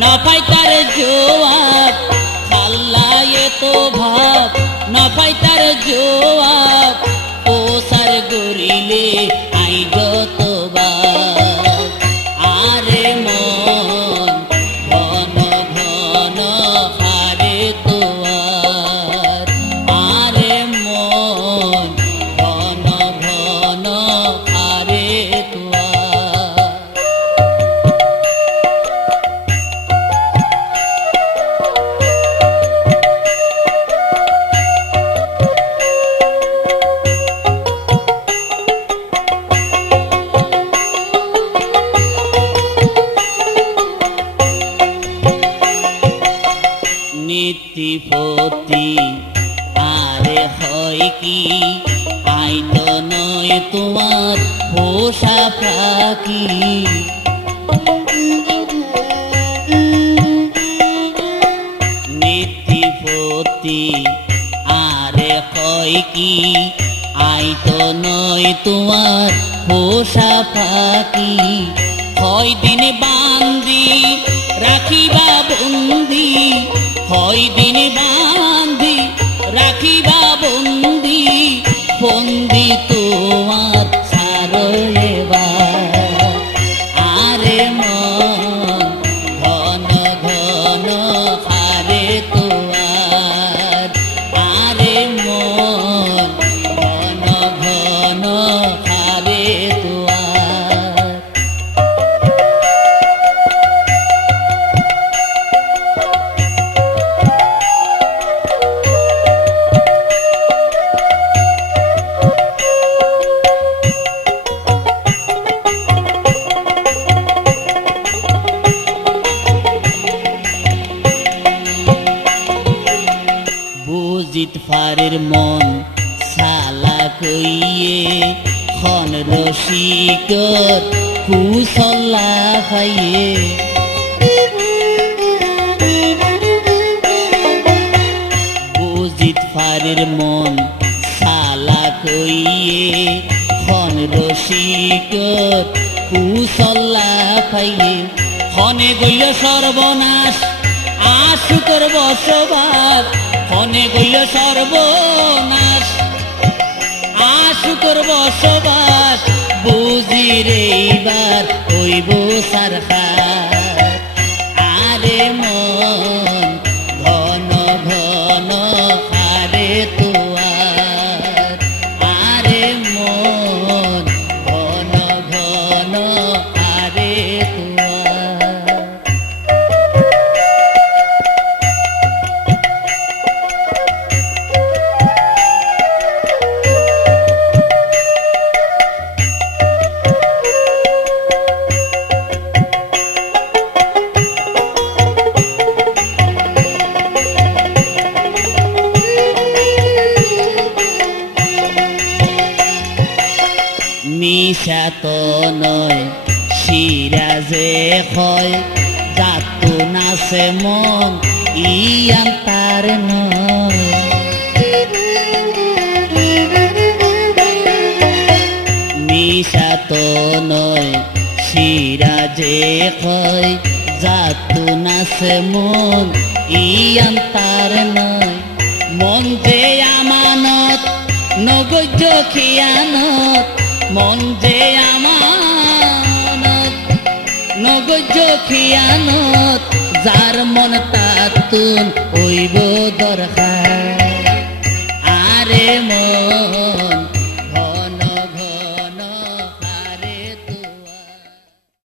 নপাই তার জবাব খাল্লায়ে তো ভাব নপাই তার জবাব ও সার গরিলে আই যতবার আরে মন ঘন ঘন হারে তোয়ার আরে মন ঘন ঘন হারে তোয়ার নীতিপতি আরে হয় কি আইত নয় তোমার পোষা পাখি নীতিপতি আরে হয় কি আইত নয় তোমার পোষা পাখি হয় দিন বান্দি রাখিবা বন্দি হয় দিন বান্ধি রাখিবা বন্দি বন্দি তোমার সারবার আরে মন ঘন ঘন হারে তোয়ার আরে মন ঘন ঘন হারে তোয়ার বুজিত ফারের মন সালা কইয়ে খন রসিকর কুশলা খাইয়ে বুজিত ফারের মন সালা কইয়ে খন রসিকর কুশলা খাইয়ে খনে গইল সর্বনাশ আশুকর বসবাস খনে গইল সর্বনাশ আশুকর বসবাস বুঝির এইবার হইব সারখার আরে মন ঘন ঘন হারে তোয়ার আরে মন ঘন ঘন হারে তোয়ার মিশা তো নয় সিরাজে হয় যাতু নাচে মন ইয়ান তার নয় মিশা তো নয় সিরাজে হয় যাতু নাচে মন ইয়ান তার নয় মন যে আমানত নগজ খিয়ানত মন যে আমানত নগজ খিয়ানত যার মন তাতুন হইব দরকার